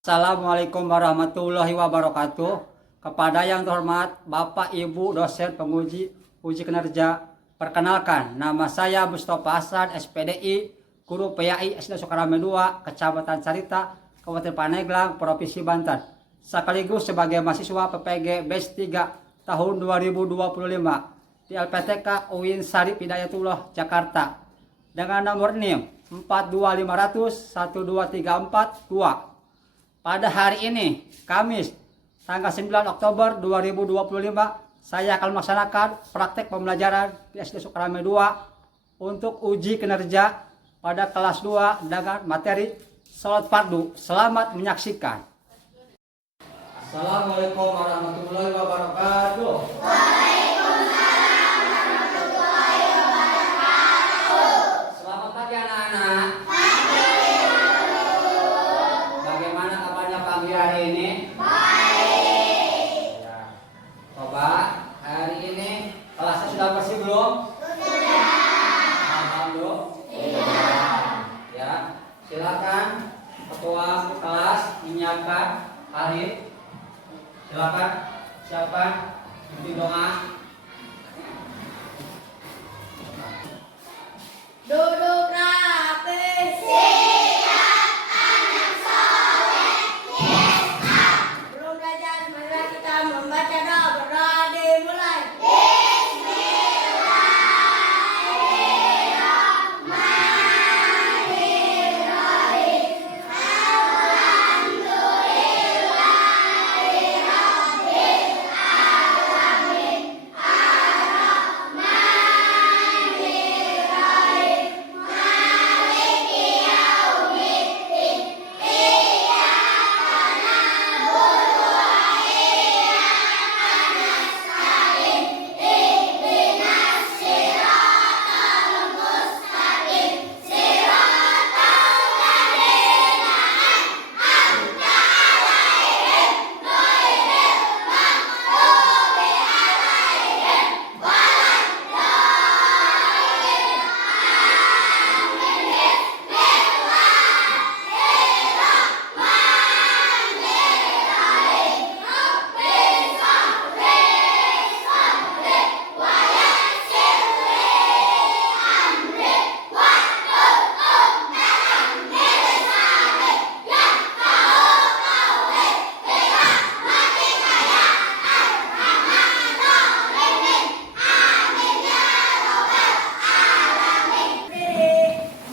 Assalamualaikum warahmatullahi wabarakatuh. Kepada yang terhormat Bapak Ibu dosen penguji uji kinerja, perkenalkan nama saya Mustafa Hasan SPDI, guru PAI SD Sukarame 2, Kecamatan Carita, Kabupaten Pandeglang, Provinsi Banten. Sekaligus sebagai mahasiswa PPG Batch 3 tahun 2025 di LPTK UIN Syarif Hidayatullah Jakarta dengan nomor NIM 42500 12342. Pada hari ini, Kamis, tanggal 9 Oktober 2025, saya akan melaksanakan praktek pembelajaran di SD Sukarame 2 untuk uji kinerja pada kelas 2 dengan materi salat fardu. Selamat menyaksikan. Assalamualaikum warahmatullahi wabarakatuh. Waalaikumsalam warahmatullahi wabarakatuh. Selamat pagi anak-anak. Bagaimana kabarnya pagi hari ini? Baik. Ya. Coba hari ini kelasnya sudah bersih belum? Sudah. Alhamdulillah. Ya, silakan ketua kelas menyiapkan hari. Silakan siapkan inti doa. Duduk rapi. Siap, anak soleh. Yes, belum belajar, mari kita membaca doa. Berdoa dimulai.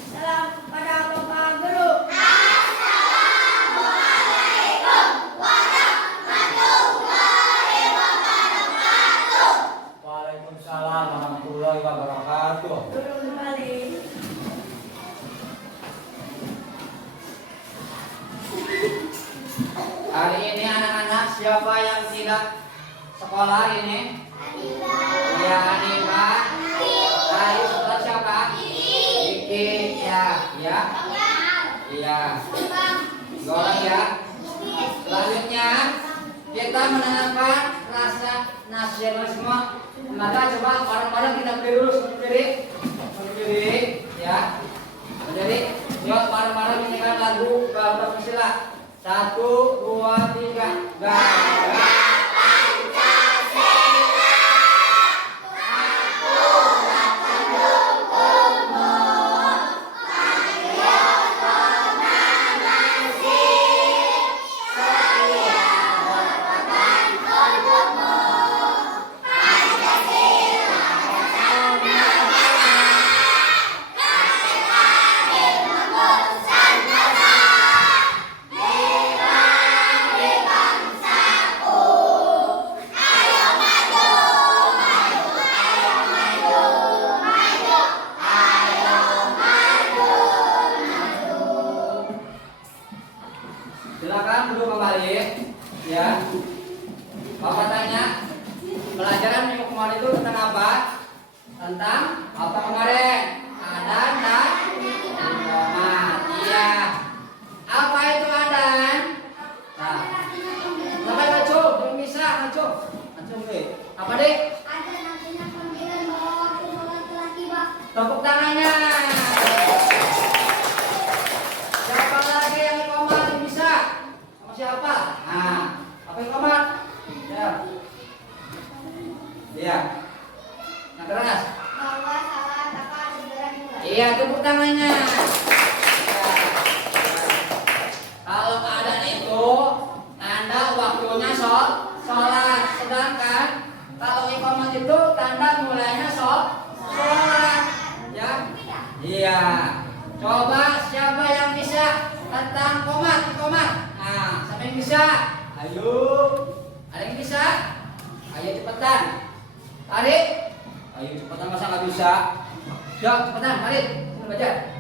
Salam kepada Bapak Guru. Waalaikumsalam warahmatullahi wabarakatuh. Duduk kembali. Hari ini anak-anak siapa yang tidak sekolah ini? Ya, Anima. Hari setelah siapa? Iki. Ya. Iya. Goreng ya. Selanjutnya kita menanamkan rasa nasionalisme. Maka coba bareng-bareng kita berdiri dulu, berdiri, ya. Berdiri. Yuk bareng-bareng menyanyikan lagu Garuda Pancasila. 1, 2, 3. Garuda. Silakan duduk kembali, ya. Bapak tanya, pelajaran minggu kemarin itu tentang apa? Tentang apa kemarin? Adan dan Muhammad. Iya. Apa itu adan? Nah, sampai ngaco, belum bisa ngaco. Ngaco deh. Apa deh? Ada nantinya panggilan bahwa waktu laki-laki, Pak. Tepuk tangannya. Siapa lagi yang koma bisa? bisa? Ayo. Ada yang bisa? Ayo cepetan. Tarik. Ayo cepetan, masa nggak bisa? Yuk cepetan, tarik. Sini belajar.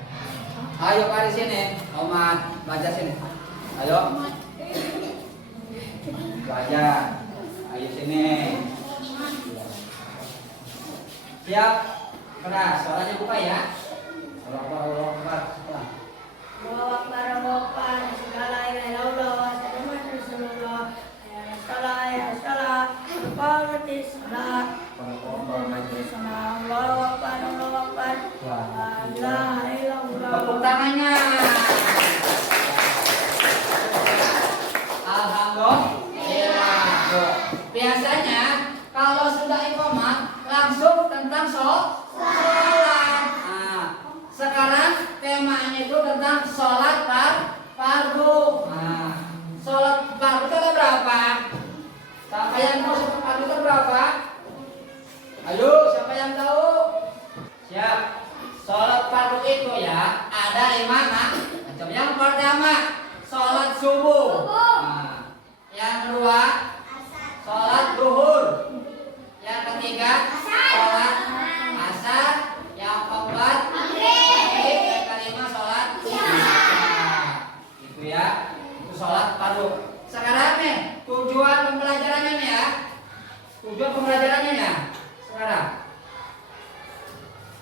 Ayo Pak sini. Omat, belajar sini. Ayo. Belajar. Ayo sini. Siap. Keras, suaranya buka ya. Allah Akbar. Allahu Akbar, Allahu Akbar, segala ilaha illallah, Muhammad Rasulullah, ya salah, ya salah, berkormati salah, berkormati salah, Allahu Akbar, Allahu Akbar, la ilaha illallah. Tepuk tangannya. Alhamdulillah. Tuh. Biasanya kalau sudah iqamah langsung tentang sholat. Nah, sekarang temanya itu tentang sholat fardu. Nah, sholat fardu itu ada berapa? Siapa yang tahu sholat fardu itu berapa? Ayo, siapa yang tahu? Siap. Sholat fardu itu ya ada 5 macam. Yang pertama sholat subuh. Nah, yang kedua sholat duhur. Yang ketiga sholat asar. Yang keempat maghrib. Yang kelima sholat isya. Itu ya, itu sholat fardu. Sekarang nih tujuan pembelajarannya nih ya. Tujuan pembelajarannya ya. Sekarang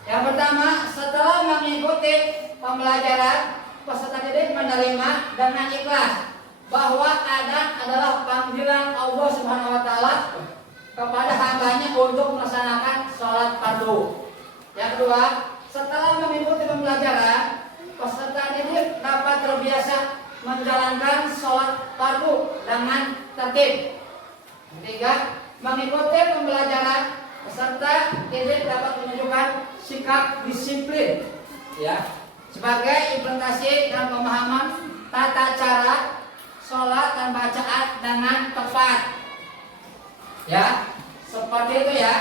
yang pertama, setelah mengikuti pembelajaran, peserta didik menerima dengan ikhlas bahwa adzan adalah panggilan Allah Subhanahu wa taala kepada hambanya untuk melaksanakan sholat fardu. Yang kedua, setelah mengikuti pembelajaran, peserta didik dapat terbiasa menjalankan sholat fardu dengan tertib. Ketiga, mengikuti pembelajaran, peserta didik dapat menunjukkan sikap disiplin ya sebagai implementasi dan pemahaman tata cara sholat dan bacaan dengan tepat ya, seperti itu ya.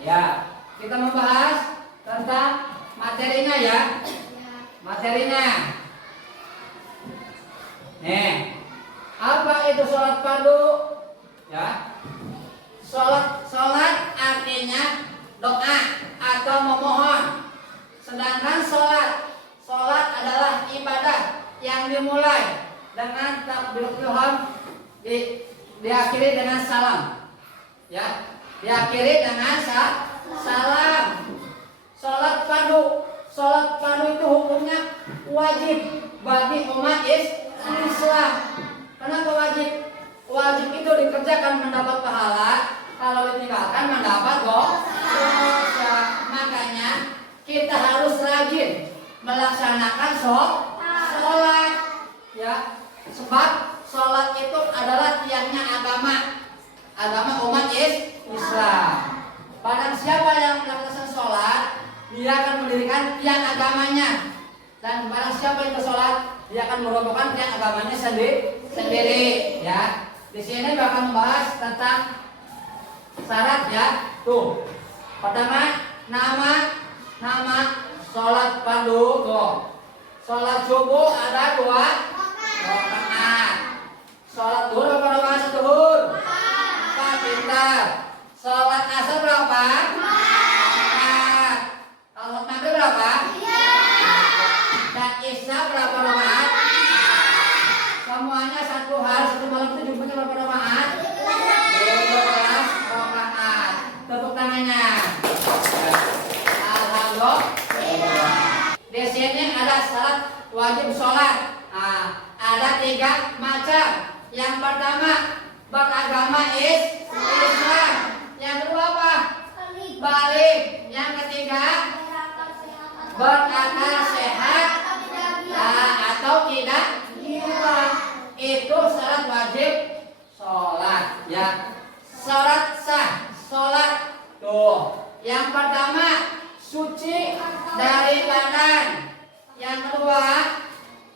Ya, kita membahas tentang materinya ya. Materinya nih, apa itu sholat fardu ya? Sholat artinya doa atau memohon. Sedangkan sholat adalah ibadah yang dimulai dengan takbiratul ihram, diakhiri dengan salam. Ya, diakhiri dengan salam. Sholat fardu itu hukumnya wajib bagi umat Islam. Kenapa wajib? Wajib itu dikerjakan mendapat pahala, kalau ditinggalkan mendapat dosa. Makanya kita harus rajin melaksanakan sholat ya, sebab sholat itu adalah tiangnya agama umat Islam. Barang siapa yang melaksanakan sholat, dia akan mendirikan tiang agamanya, dan barang siapa yang bersolat, dia akan merobohkan tiang agamanya sendiri ya. Di sini bakal membahas tentang syarat ya. Tuh. Pertama, nama sholat fardu. Tuh. Sholat subuh ada 2 rakaat. Sholat duhur berapa rakaat duhur? 4. Pintar. Sholat asar berapa? 4. Sholat maghrib berapa? Dan isya berapa rakaat? Semuanya 1 hari 1 malam itu jumlahnya berapa rakaat? 12 rakaat. Tepuk tangannya. Alhamdulillah. Di sini ada syarat wajib sholat. Nah, ada 3 macam. Yang pertama, beragama Islam. Yang kedua apa? Balik. Yang ketiga, berakal sehat atau tidak gila. Itu syarat wajib sholat ya. Syarat sah sholat tuh. Yang pertama, suci dari badan. Yang kedua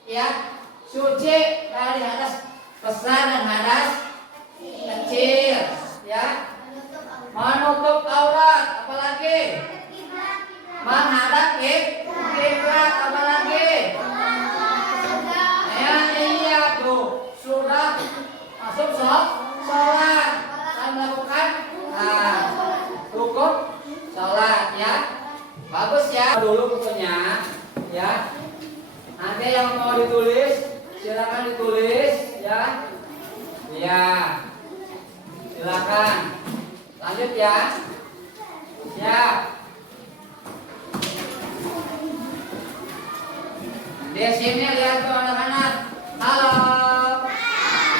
ya, suci dari hadas besar dan hadas kecil ya. Menutup aurat, apalagi menghadap kiblat, apalagi Nanti yang mau ditulis silakan ditulis ya. Iya. Silakan. Lanjut ya. Siap. Di sini lihat tuh anak-anak. Halo.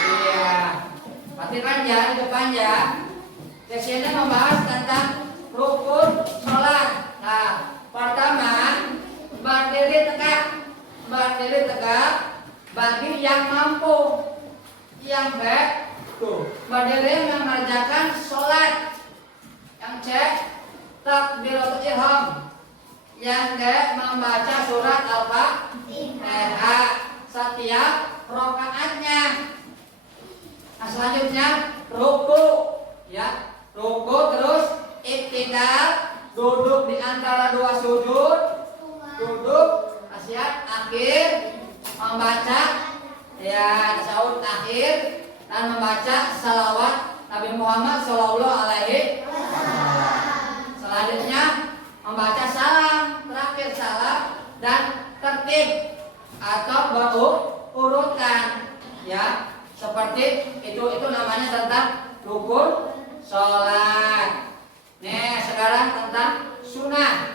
Iya. Perhatikan ya di depan ya. Di sini membahas tentang rukun sholat. Nah, pertama berdiri tegak. Berdiri tegak bagi yang mampu. Yang B tuh berdiri mengerjakan sholat. Yang C takbiratul ihram. Yang D membaca surat Al-Fatihah setiap rakaatnya. Nah, selanjutnya ruku ya. Ruku terus iktidal, duduk di antara dua sujud. Duduk tasyahud akhir, membaca ya tasyahud akhir dan membaca salawat Nabi Muhammad Shallallahu Alaihi Wasallam. Selanjutnya membaca salam, terakhir salam dan tertib atau berurutan ya. Seperti itu namanya tentang rukun sholat. Nih sekarang tentang sunnah.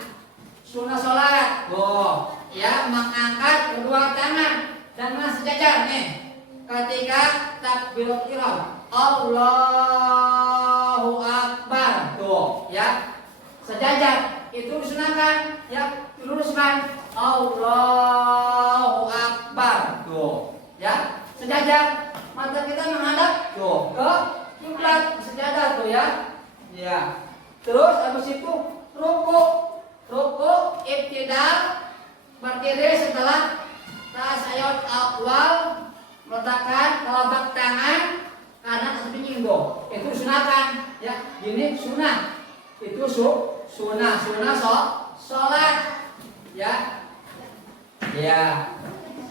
Sunnah sholat. Oh ya, mengangkat kedua tangan dengan sejajar nih. Ketika takbiratul ihram, Allahu Akbar. Tuh ya. Sejajar itu disunahkan ya, diluruskan Allahu Akbar. Tuh ya. Sejajar. Mata kita menghadap tuh ke kiblat sejajar tuh ya. Ya. Terus habis itu ruku iktidal berdiri setelah tasyahud awal, meletakkan telapak tangan kanan sampai nyinggung. Itu sunahkan ya. Ini sunah. Itu sunah sholat ya. Ya.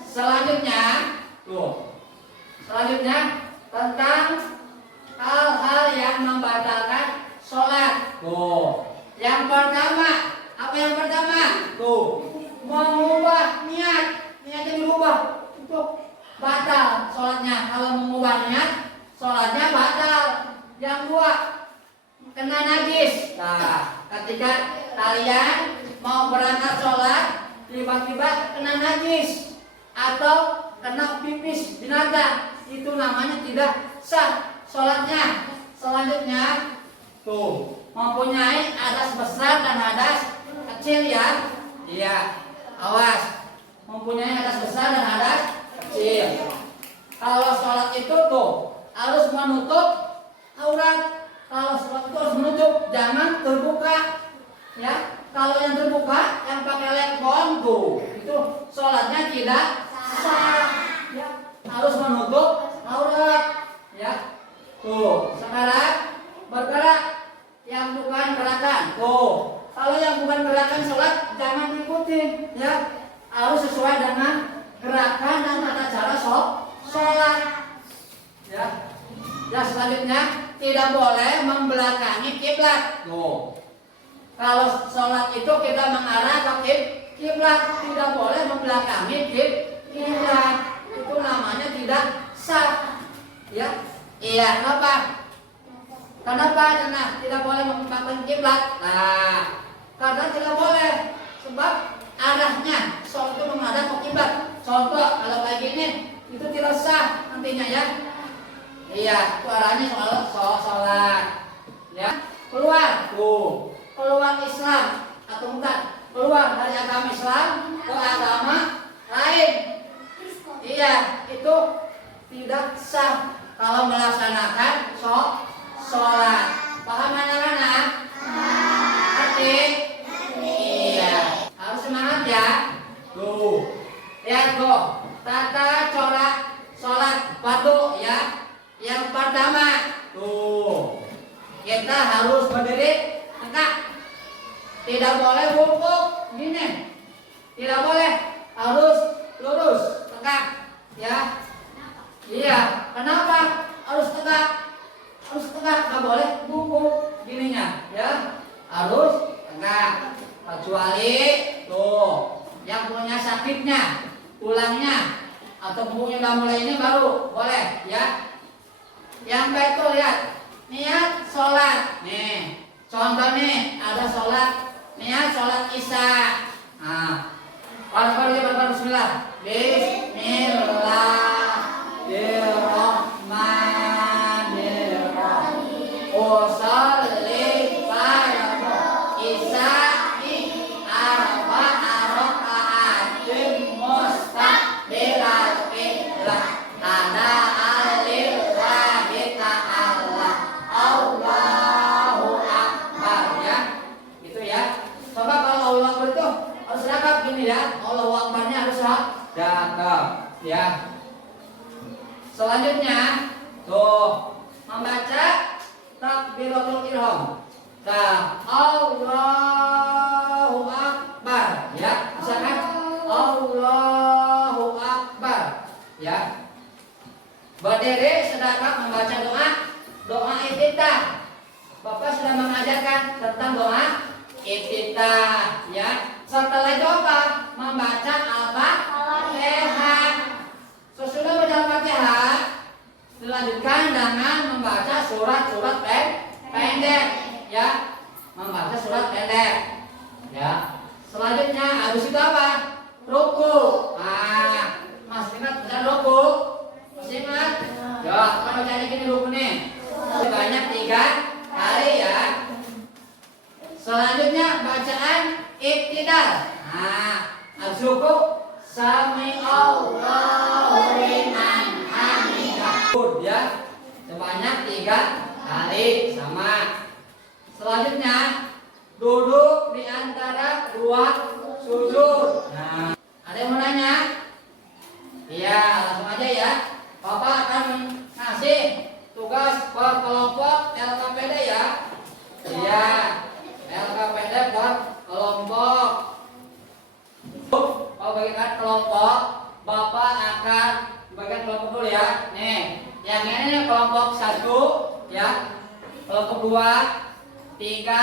Selanjutnya tentang hal-hal yang membatalkan sholat. Yang pertama, apa yang pertama? Mengubah niatnya dirubah, itu batal sholatnya. Kalau mengubah niat, sholatnya batal. Yang dua, kena najis. Nah, ketika kalian mau berangkat sholat, tiba-tiba kena najis atau kena pipis binatang, itu namanya tidak sah sholatnya. Selanjutnya mempunyai hadas besar dan hadas kecil ya. Iya, awas. Mempunyai hadas besar dan hadas kecil. Kalau sholat itu harus menutup aurat. Kalau sholat itu harus menutup, jangan terbuka ya. Kalau yang terbuka, yang pakai lekbon itu sholatnya tidak sah ya. Harus menutup aurat ya. Sekarang bergerak yang bukan gerakan. Kalau yang bukan gerakan sholat jangan diikuti ya. Harus sesuai dengan gerakan dan tata cara sholat ya. Ya, selanjutnya tidak boleh membelakangi kiblat. Kalau sholat itu kita mengarah ke kiblat, tidak boleh membelakangi kiblat. Itu namanya tidak sah ya. Iya, kenapa? Karena tidak boleh membelakangi kiblat. Nah, karena tidak boleh sebab arahnya sholat itu menghadap ke kiblat. Contoh kalau kayak gini itu tidak sah nantinya ya. Iya, itu arahnya sholat ya. Keluar Islam atau bukan, keluar dari agama Islam ke agama lain. Iya, itu tidak sah kalau melaksanakan sholat. Paham anak-anak? Ngerti? Iya, harus semangat ya. Lihat tata cara sholat fardu ya. Yang pertama kita harus berdiri tegak. Tidak boleh bungkuk gini. Tidak boleh, harus lurus tegak ya. Iya, kenapa harus tegak? Harus tegak, nggak boleh bungkuk gininya ya. Harus tegak. Kecuali yang punya sakitnya ulangnya atau bukunya udah mulai ini baru boleh ya. Yang baik tuh lihat niat sholat nih, contoh nih ada sholat niat sholat isya. Nah, baru bismillah. Bismillahirrahmanirrahim. Usolli fardu isya'i arba'a raka'atin mustaqbilal qiblah ada alillahi ta'ala Allahu akbar ya. Gitu ya. Coba kalau Allahu akbar itu harus cakap gini ya. Allahu akbarnya harus cakap ya. Selanjutnya tuh membaca takbiratul ihram. Nah, Allahu akbar ya. Bisa kan? Allahu akbar ya. Berdiri sedangkan membaca doa iftitah. Bapak sudah mengajarkan tentang doa iftitah ya. Setelah itu apa? Membaca Al-Fatihah. Sesudah membaca Al-Fatihah, dilanjutkan dengan membaca surat-surat pendek ya. Membaca surat pendek ya. Selanjutnya habis itu apa? Ruku. Nah, masih ingat baca ruku? Masih ingat? Ya, kalau bacanya gini ruku nih. Sebanyak 3 kali ya. Selanjutnya bacaan iktidal. Nah, habis ruku sami Allahu liman hamidah. Ya, sebanyak 3 kali sama. Selanjutnya duduk di antara 2 sujud. Nah, ada yang mau nanya? Iya, langsung aja ya. Bapak akan ngasih tugas per kelompok LKPD ya. Iya, LKPD per kelompok. Kalau bagikan kelompok, Bapak akan bagikan kelompok dulu ya. Nih, yang ini nih kelompok 1 ya. Kelompok 2, 3,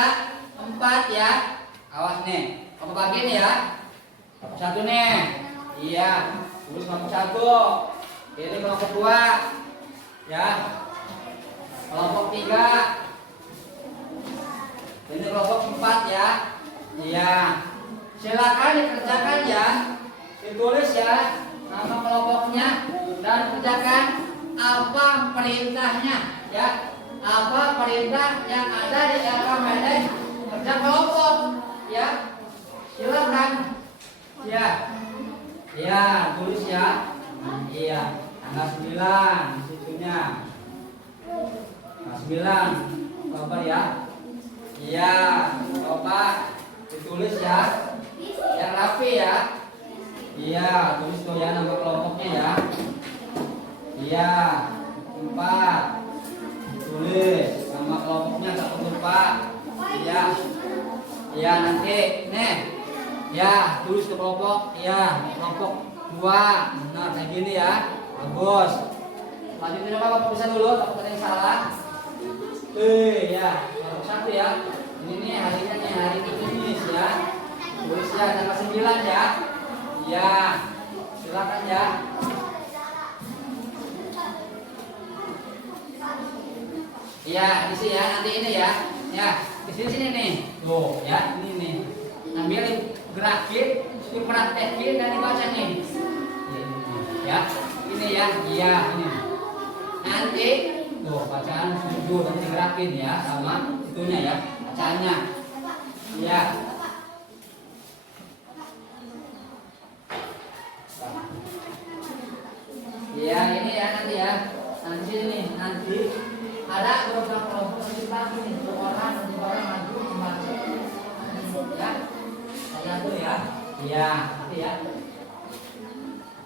4 ya. Awas nih, kamu bagi nih ya. Kelompok 1 nih. Iya, tulis kelompok 1. Ini kelompok 2 ya. Kelompok 3. Ini kelompok 4 ya. Iya. Silakan dikerjakan ya. Ditulis ya nama kelompoknya dan kerjakan apa perintahnya ya. Apa perintah yang ada di LKPD kerja kelompok ya. Silakan ya. Ya, tulis ya. Iya, tanggal 9 di situnya. Tanggal 9. Coba ya. Iya, coba ditulis ya. Yang rapi ya. Iya, tulis tuh ya nama kelompoknya ya. Iya, 4. Tulis nama kelompoknya, tak lupa. Iya. Iya, nanti nih. Ya, tulis ke kelompok. Ya, kelompok 2. Nah, kayak gini ya. Bagus. Lanjutin apa Bapak bisa dulu, takut ada yang salah. Ya, kelompok 1 ya. Ini nih harinya nih, hari Kamis ya. Tulis ya tanggal 9 ya. Ya. Silakan ya. Iya, di sini ya, nanti ini ya. Ya, di sini nih. Tuh, ya, ini nih. Ambil gerakin, dipraktekin dan dibaca nih. Ya, ini ya, iya ini. Nanti tuh bacaan sujud nanti gerakin ya sama itunya ya, bacaannya. Ya. Ya, ini ya nanti ya. Nanti nih, nanti ada beberapa kelompok lagi nih, 2 orang, 3 orang maju membaca. Ya. Saya tuh ya. Iya, nanti ya.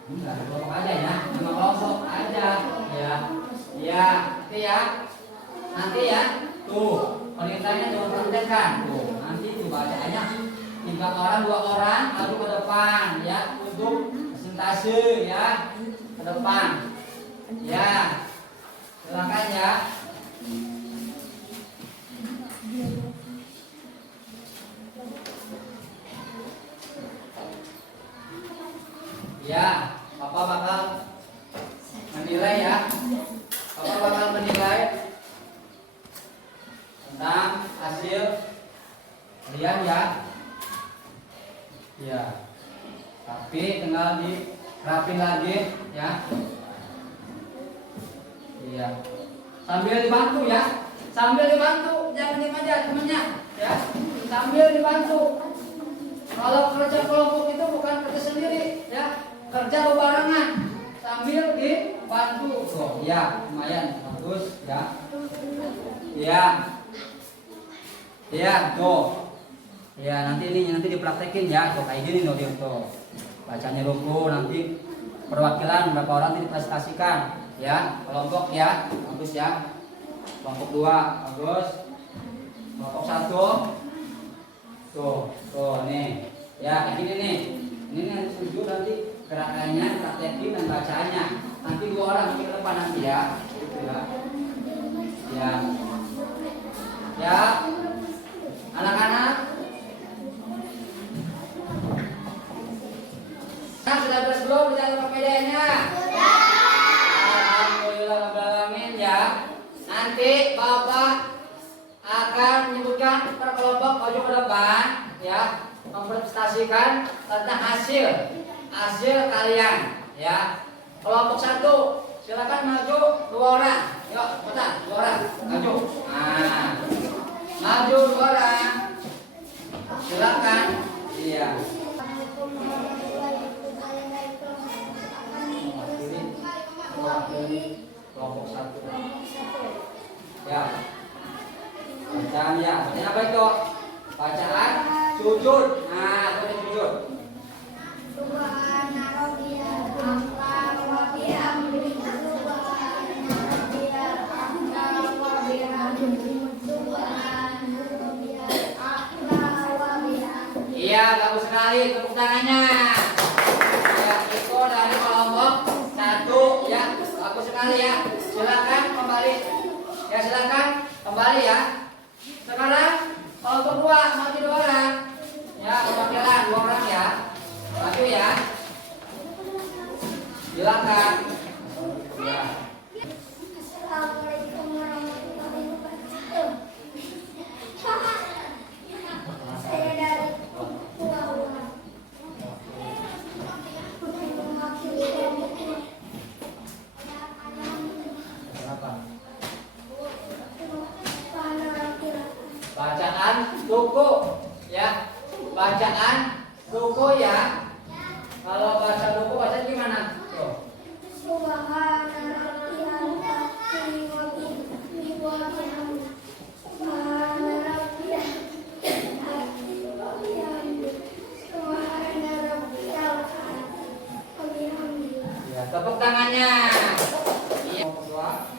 Enggak, kelompok aja ya. Nama kelompok aja ya. Iya, nanti ya. Nanti ya. Tuh, perintahnya coba praktekkan. Tuh, nanti dibacaannya 3 orang, 2 orang lalu ke depan ya untuk presentasi ya. Ke depan. Ya. Silakan ya. Ya, Bapak bakal menilai ya. Bapak bakal menilai tentang hasil kalian ya. Ya. Tapi tinggal dirapin lagi ya. Iya. Sambil dibantu ya. Sambil dibantu, jangan diam aja temannya ya. Sambil dibantu. Kalau kerja kelompok itu bukan kerja sendiri ya. Kerja bebarengan sambil dibantu. Oh, ya, lumayan bagus ya. Ya. Ya, tuh. Ya, nanti dipraktekin ya. Tuh kayak gini loh dia tuh. Bacanya dulu nanti perwakilan berapa orang nanti dipresentasikan ya. Kelompok ya, bagus ya. Kelompok 2, bagus. Kelompok 1. Tuh nih. Ya, kayak gini nih. Ini nanti setuju nanti gerakannya, praktekin dan bacanya. Nanti 2 orang ke depan nanti ya. Gitu ya. Ya. Ya. Anak-anak sudah beres belum di PPD-nya? Sudah. Alhamdulillah alamin ya. Nanti Bapak akan menyebutkan per kelompok maju ke depan ya, mempresentasikan tentang hasil kalian ya. Kelompok 1 silakan maju 2 orang. Yuk, cepetan 2 orang maju. Nah, maju 2 orang. Silakan. Iya. Kelompok 1 ya. Bacaan ya, bacaan apa itu? Bacaan sujud. Nah, itu sujud. Subhana rabbiyal a'la wa bihamdihi subhana rabbiyal a'la wa bihamdihi subhana rabbiyal a'la wa bihamdihi. Iya, bagus sekali, tepuk tangannya. Ya, itu dari kelompok 1 ya, bagus sekali ya. Silakan kembali. Ya, silakan kembali ya. Sekarang kelompok 2 maju 2 orang. Ya, perwakilan 2 orang ya. Maju ya. Silakan. Ya. Assalamualaikum warahmatullahi wabarakatuh. Saya dari Pulau. Mewakili kelompok ini. Kenapa? Subhana rabbiyal Bacaan suku ya. Bacaan suku ya. Kalau baca suku baca gimana? Tuh. Subhana rabbiyal a'la wa bihamdihi Subhana rabbiyal a'la wa bihamdihi Subhana rabbiyal a'la wa bihamdihi. Ya, tepuk tangannya. Iya. Kelompok 2.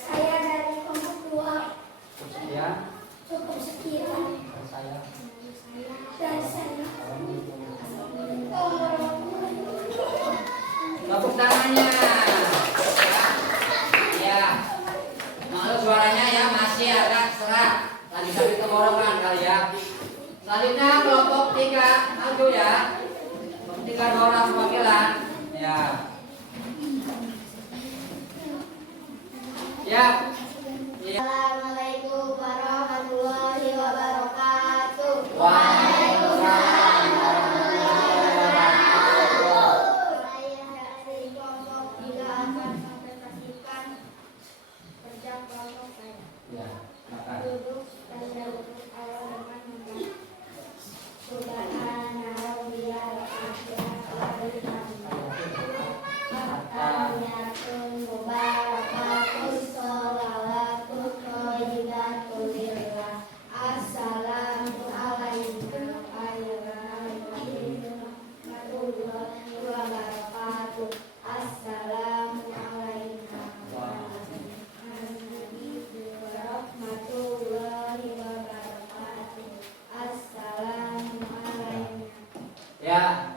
Saya dari kelompok 2. Sekian. Cukup sekian Dan saya. dari saya. Tepuk tangannya. Ya. Malu suaranya ya masih agak serak. Lagi sakit tenggorokan kali ya. Selanjutnya kelompok 3 maju ya. Kelompok 3 2 orang perwakilan. Ya. Ya. Ya. Assalamualaikum warahmatullahi wabarakatuh. Waalaikumsalam warahmatullahi wabarakatuh. Saya dari kelompok 3 akan mempresentasikan kerja kelompok saya. Ya, makan. Duduk dan duduk awal dengan membaca. Subhana rabbiyal a'la wa bihamdihi. At-tahiyatun mubarakatun sholawatun thayyibatun lillah. Assalamu alaikum warahmatullahi wabarakatuh. Assalamu alaikum warahmatullahi wabarakatuh. Assalamu alaikum. Ya.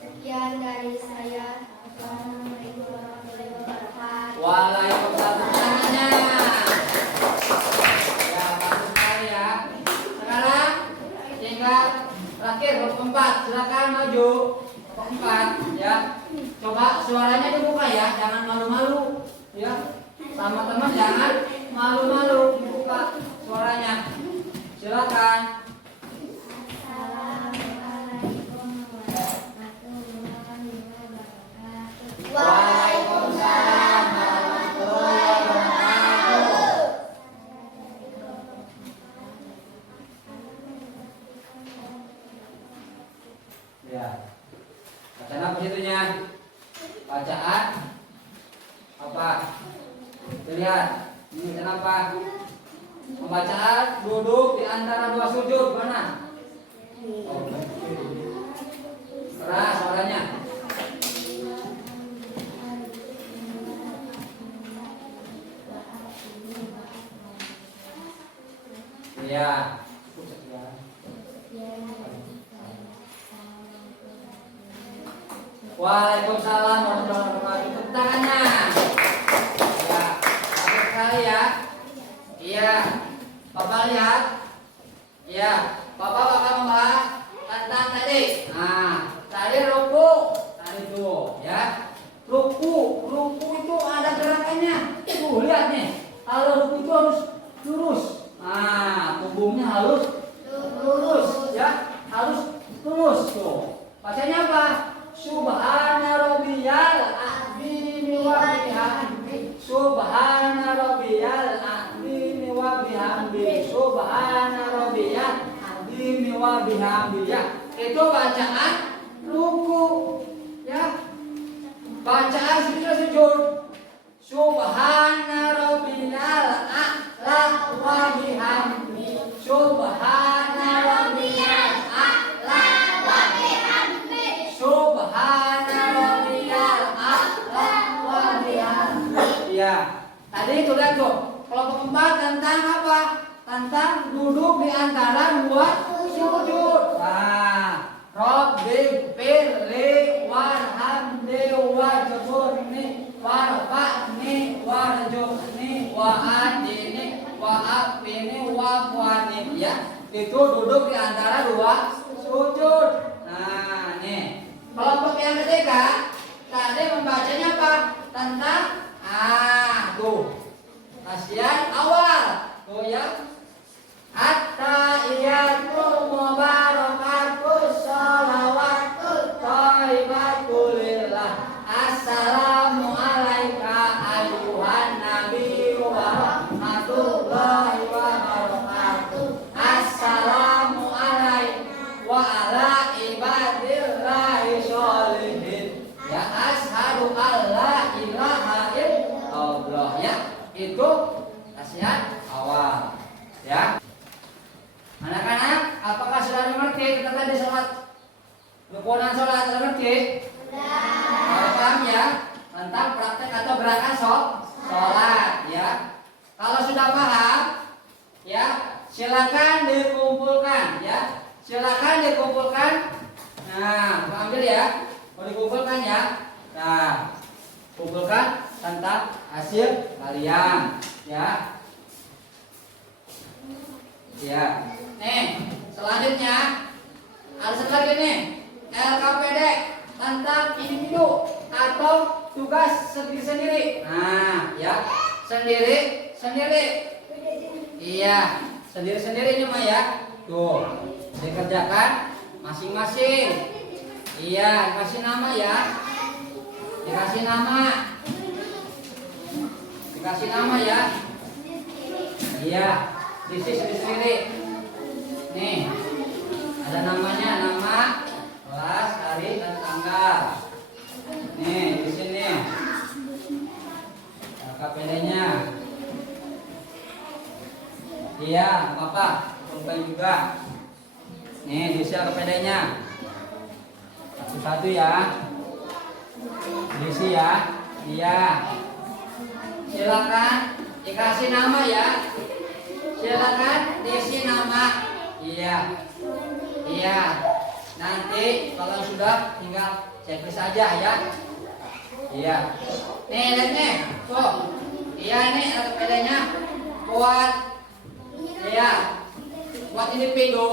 Sekian dari saya. Assalamualaikum warahmatullahi wabarakatuh. Waalaikumsalam tangannya. Ya, bagus sekali ya. Sekarang tinggal terakhir kelompok 4. Silakan maju. Kelompok 4 Ya. Coba suaranya dibuka ya, jangan malu-malu. Ya. Sama teman jangan malu-malu, dibuka suaranya. Silakan. Waalaikumsalam warahmatullahi wabarakatuh. Ya. Bacaan apa itunya? Bacaan apa? Lihat. Ini kenapa? Pembacaan duduk di antara dua sujud mana? Keras suaranya. Ya. Waalaikumsalam warahmatullahi wabarakatuh. Tepuk tangannya. Ya. Satu kali ya. Iya. Bapak lihat. Iya. Bapak bakal membahas tentang tadi. Nah, tadi ruku. Tadi tuh, ya. Ruku itu ada gerakannya. Tuh, lihat nih. Kalau ruku itu harus lurus. Nah, punggungnya harus lurus, ya. Harus lurus tuh. Bacanya apa? Subhana rabbiyal a'zim wa bihamdi. Subhana rabbiyal a'zim wa bihamdi. Subhana rabbiyal a'zim wa bihamdi. Ya, itu bacaan ruku, ya. Bacaan sujud. Subhana rabbiyal a'la wa bihamdi. Subhana rabbiyal a'la wa bihamdi. Subhana rabbiyal a'la wa bihamdi. Ya. Tadi itu lihat tuh. Kelompok keempat tentang apa? Tentang duduk di antara dua sujud. Nah, Rabbi firli warhamni wajburni warfa'ni warjuhni wa'adini wa'afini wa'afwani. Ya, itu duduk di antara dua sujud. Nah, nih. Kelompok yang ketiga tadi membacanya apa? Tentang tuh. Kasihan awal. Tuh ya. At-tahiyatul mubarakatus shalawatut thayyibatul lillah. Assalamu alayka ayyuhan nabiyyu wa rahmatullahi wa barakatuh. Assalamu alayka wa ala ibadillahi sholihin. Ya, ashadu alla ilaha illallah. Ya, itu kasihan awal. Ya. Anak-anak, apakah sudah mengerti kita tadi sholat? Rukunan sholat sudah mengerti? Sudah. Paham ya? Tentang praktek atau gerakan sholat, ya. Kalau sudah paham, ya, silakan dikumpulkan, ya. Silakan dikumpulkan. Nah, ambil ya. Mau dikumpulkan ya. Nah, kumpulkan tentang hasil kalian, ya. Ya. Nih, selanjutnya ada satu lagi nih, LKPD tentang individu atau tugas sendiri-sendiri. Nah, ya, sendiri. Iya, sendiri-sendiri ini mah ya. Tuh, dikerjakan masing-masing. Iya, dikasih nama ya. Dikasih nama ya. Iya, sendiri. Nih, ada namanya, nama, kelas, hari, dan tanggal. Nih, di sini. KPD-nya. Iya, apa-apa, kumpulkan juga. Nih, diisi KPD-nya. Satu-satu ya. Diisi ya. Iya. Silakan dikasih nama ya. Silakan diisi nama. Iya. Nanti kalau sudah tinggal checklist saja ya. Iya. Nih, lihat nih. Tuh. Iya nih KPD-nya buat buat individu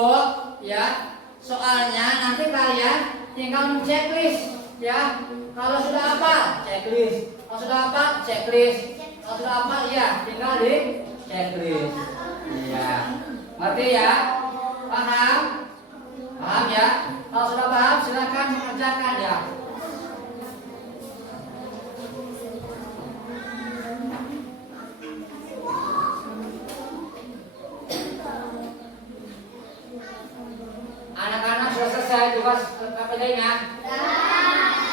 ya. Soalnya nanti kalian tinggal checklist. Ya, kalau sudah hafal checklist. Kalau sudah hafal checklist. Kalau sudah hafal ya tinggal di checklist. Iya. Ngerti ya? Paham? Paham ya? Kalau sudah paham silakan mengerjakan ya. Anak-anak sudah selesai tugas KPD-nya?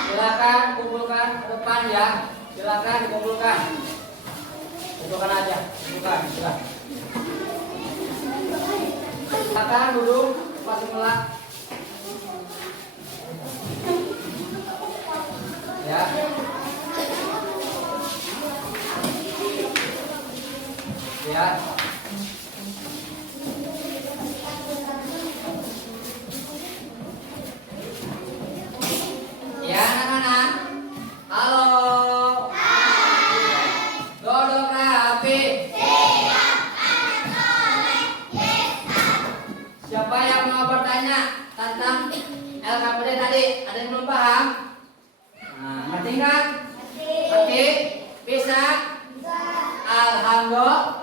Silakan kumpulkan ke depan ya. Silakan dikumpulkan. Kumpulkan aja. Kumpulkan. Silakan duduk pas semula. Ya. Ya. Ya anak-anak. Halo. Dodok rapi. Siapa yang mau bertanya tentang LKPD tadi? Ada yang belum paham? Nah, ngerti nggak? Ngerti? Bisa? Alhamdulillah.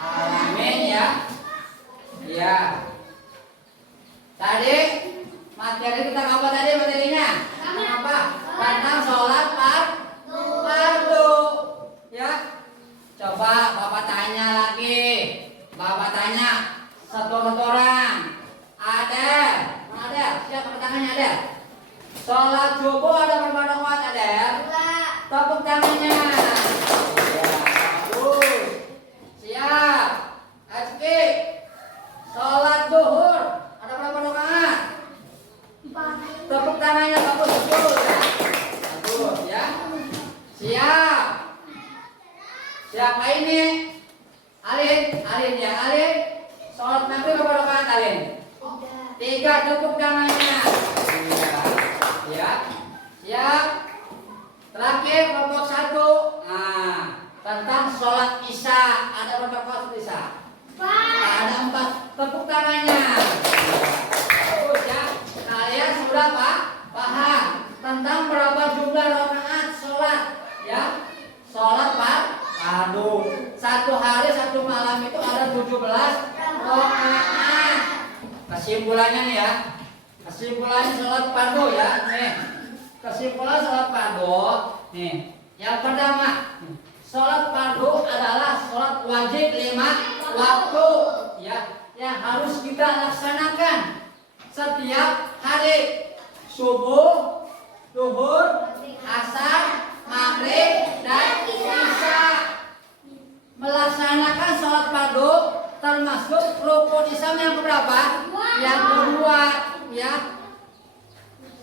Amin ya. Ya. Tadi materi kita apa tadi materinya? Apa? Tentang sholat fardu. Ya. Coba Bapak tanya lagi. Bapak tanya satu orang. Ada? Siapa tangannya ada? Sholat subuh ada berapa rakaat ada? Tepuk tangannya. Ya, bagus. Siap. Aski. Sholat zuhur ada berapa rakaat? Tepuk tangannya bagus betul ya. Bagus ya. Siap. Siapa ini? Alin ya, Alin. Sholat maghrib berapa rakaat Alin? 3, tepuk tangannya. Ya. Siap. Terakhir kelompok 1. Nah, tentang sholat isya ada berapa rakaat isya? Ada 4, tepuk tangannya. Bagus ya. Kalian sudah paham tentang berapa jumlah rakaat sholat ya? Sholat fardu. Satu hari satu malam itu ada 17 rakaat. Kesimpulannya nih ya. Kesimpulannya sholat fardu ya. Nih. Kesimpulan sholat fardu. Nih. Yang pertama, sholat fardu adalah sholat wajib 5 waktu ya, yang harus kita laksanakan setiap hari. Subuh, zuhur, asar, maghrib, dan isya. Melaksanakan sholat fardu termasuk rukun Islam yang berapa? Yang kedua ya.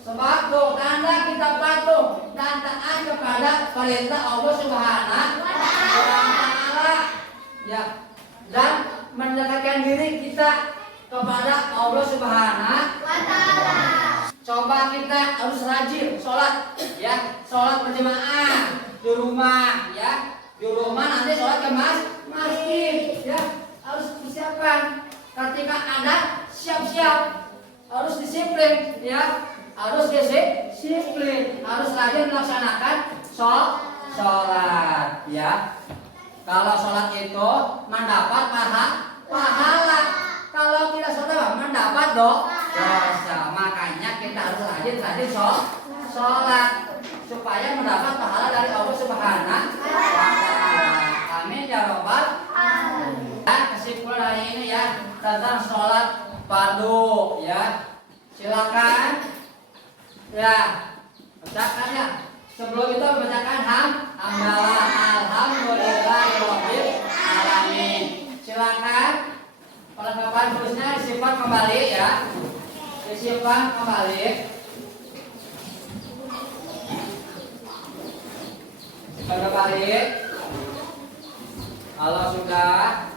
Sebab tanda kita patuh dan taat kepada perintah Allah Subhanahu wa Ta'ala ya, dan mendekatkan diri kita kepada Allah Subhanahu wa Ta'ala. Coba kita harus rajin sholat ya, sholat berjamaah di rumah ya. Di rumah nanti sholat ke masjid ya, harus disiapkan. Ketika ada siap-siap, harus disiplin ya, harus disiplin, harus rajin melaksanakan sholat ya. Kalau sholat itu mendapat pahala, kalau tidak sholat mendapat dosa. Makanya kita harus rajin sholat supaya mendapat pahala dari Allah Subhanahu wa Ta'ala. Amin ya robbal alamin. Kesimpulan hari ini ya tentang sholat fardu ya. Silakan ya, bacakan ya. Sebelum itu bacakan hamdalah alhamdulillahirabbil alamin. Silakan perlengkapan tulisnya disimpan kembali ya. Disimpan kembali. Simpan kembali. Kalau sudah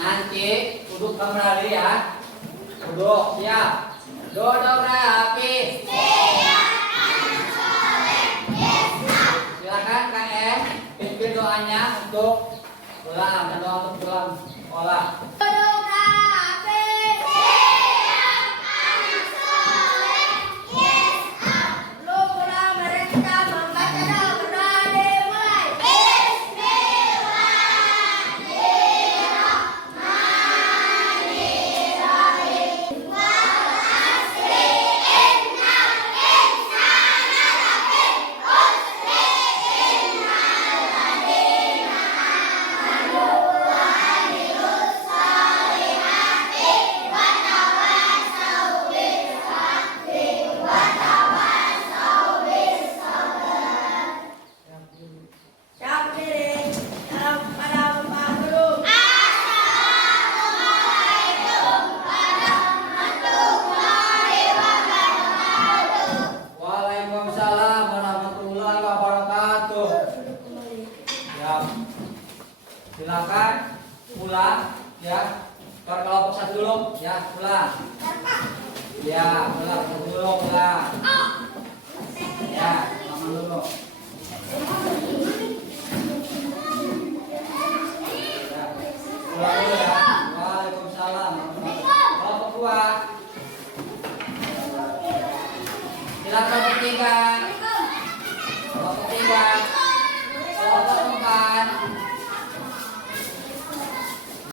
nanti duduk kembali ya. Duduk siap. Duduk rapi. Silakan KM pimpin doanya untuk pulang dan doa untuk pulang sekolah. Duduk rapi. Siap anak soleh. Silakan bertiga.